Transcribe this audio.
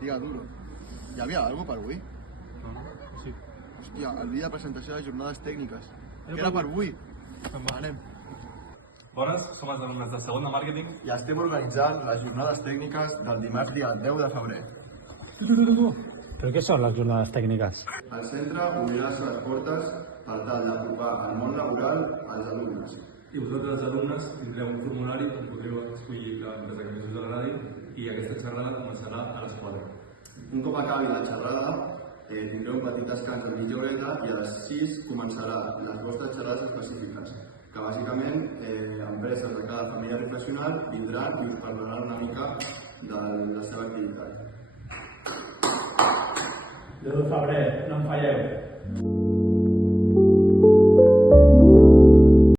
Dia duro. Hi havia alguna per avui? Sí. Hòstia, el dia de presentació de jornades tècniques. Que era per avui. Anem. Bones, som els alumnes de segon de màrqueting. I estem organitzant les jornades tècniques del dimarts dia 10 de febrer. Però què són les jornades tècniques? El centre obrirà-se les portes per tal d'apropar el món laboral als alumnes. I vosaltres, els alumnes, tindreu un formulari on podreu escollir l'empresa que més us agradi i aquesta xerrada començarà a les 4. Un cop acabi la xerrada, tindreu un petit descans de mitja horeta i a les 6 començarà les vostres xerrades específiques, que bàsicament empreses de cada família professional vindran i us parlaran una mica de la seva activitat. 10 de febrer, no en falleu.